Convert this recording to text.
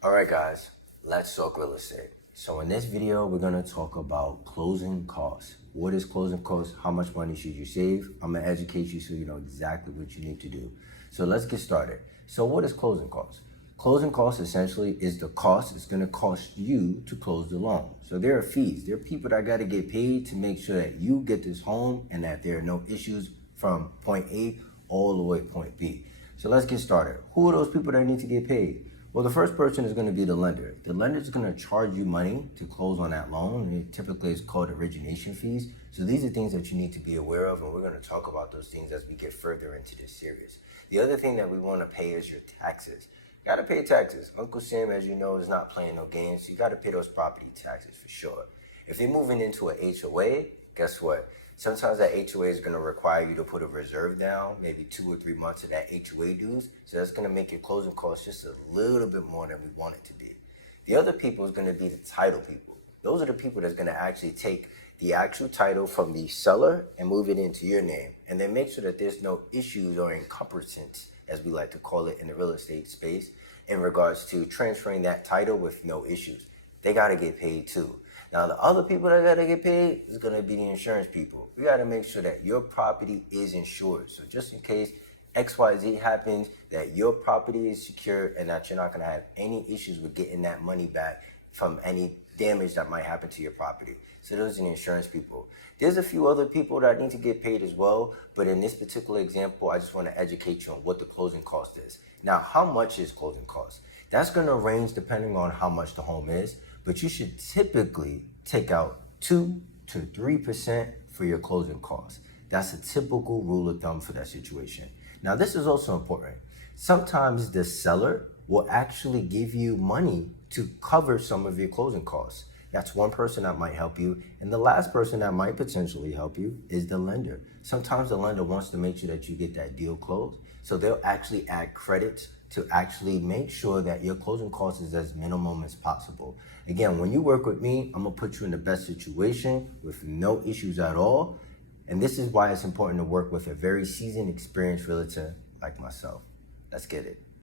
All right, guys, let's talk real estate. So in this video, we're gonna talk about closing costs. What is closing costs? How much money should you save? I'm gonna educate you so you know exactly what you need to do. So let's get started. So what is closing costs? Closing costs essentially is the cost it's gonna cost you to close the loan. So there are fees. There are people that gotta get paid to make sure that you get this home and that there are no issues from point A all the way to point B. So let's get started. Who are those people that need to get paid? Well, the first person is going to be the lender. The lender is going to charge you money to close on that loan. It typically is called origination fees. So these are things that you need to be aware of, and we're going to talk about those things as we get further into this series. The other thing that we want to pay is your taxes. You got to pay taxes. Uncle Sam, as you know, is not playing no games. So you got to pay those property taxes for sure. If you're moving into an HOA, guess what? Sometimes that HOA is going to require you to put a reserve down, maybe 2 or 3 months of that HOA dues. So that's going to make your closing costs just a little bit more than we want it to be. The other people is going to be the title people. Those are the people that's going to actually take the actual title from the seller and move it into your name. And then make sure that there's no issues or encumbrances, as we like to call it in the real estate space, in regards to transferring that title with no issues. They got to get paid too. Now, the other people that got to get paid is going to be the insurance people. We got to make sure that your property is insured. So just in case XYZ happens, that your property is secure and that you're not going to have any issues with getting that money back from any damage that might happen to your property. So those are the insurance people. There's a few other people that need to get paid as well, but in this particular example, I just want to educate you on what the closing cost is. Now, how much is closing cost? That's going to range depending on how much the home is, but you should typically take out 2 to 3% for your closing costs. That's a typical rule of thumb for that situation. Now, this is also important. Sometimes the seller will actually give you money to cover some of your closing costs. That's one person that might help you. And the last person that might potentially help you is the lender. Sometimes the lender wants to make sure that you get that deal closed. So they'll actually add credits to actually make sure that your closing cost is as minimum as possible. Again, when you work with me, I'm gonna put you in the best situation with no issues at all. And this is why it's important to work with a very seasoned, experienced realtor like myself. Let's get it.